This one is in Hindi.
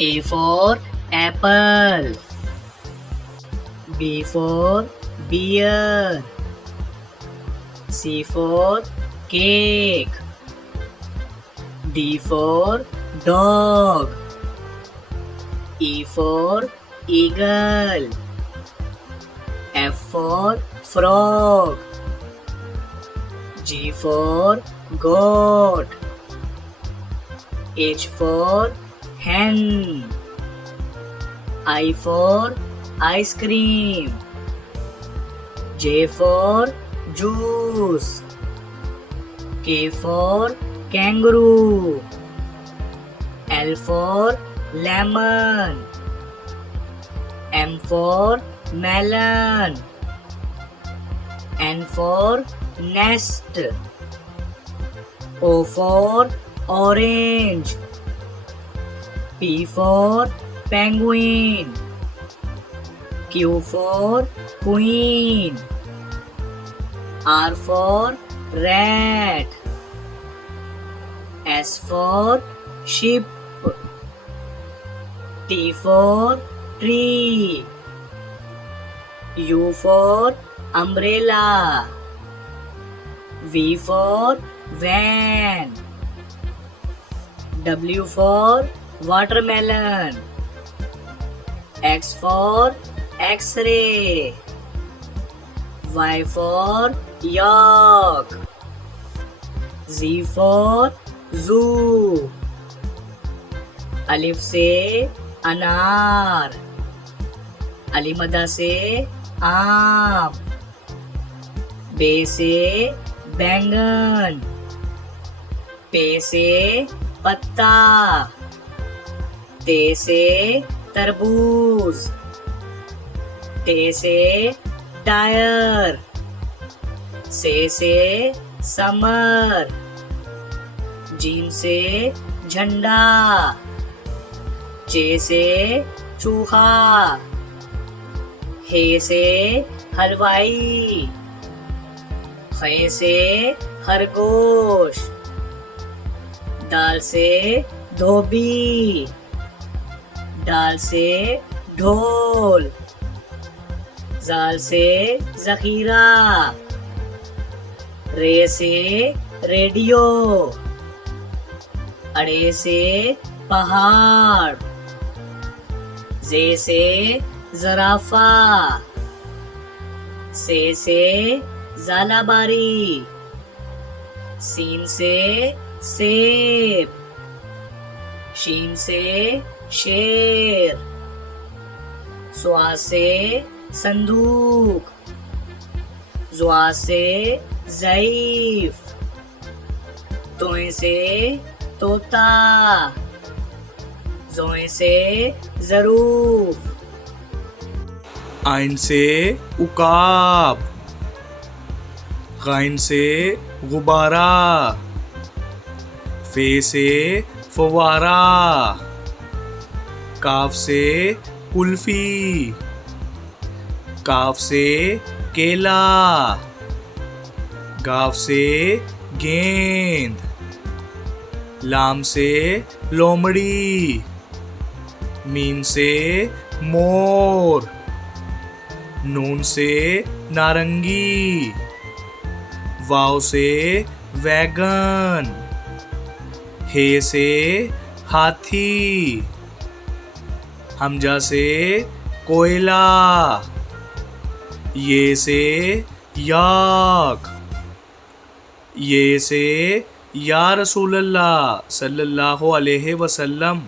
A for apple. B for beer. C for cake. D for dog. E for eagle. F for frog. G for goat. H for hen. I for ice cream. J for juice. K for kangaroo. L for lemon. M for melon. N for nest. O for orange. P for penguin. Q for queen. R for rat. S for sheep. T for tree. U for umbrella. V for van. W for watermelon. X for X-ray. Y for yak. Z for zoo. अलिफ से अनार. अलीमदा से आम. बे से बैंगन. पे से पत्ता. ते से तरबूज. टे से टायर. से समर. जीम से झंडा. चे से चूहा. हे से हलवाई. खे से खरगोश. दाल से धोबी. डाल से ढोल. जाल से जखीरा. रे से रेडियो. अड़े से पहाड़. जे से जराफा. से जालाबारी. सीन से सेब. शीन से शेर. स्वा से संदूक. ज्वा से ज़ईफ. तोए से तोता. जोए से ज़रूफ. आइन से उकाब. गाइन से गुब्बारा. फे से फवारा. काफ से कुल्फी. काफ से केला. गाफ से गेंद. लाम से लोमड़ी. मीम से मोर. नून से नारंगी. वाव से वैगन. हे से हाथी. हमजा से कोयला. ये से याक. ये से या रसूल अल्लाह सल्लल्लाहु अलैहि वसल्लम.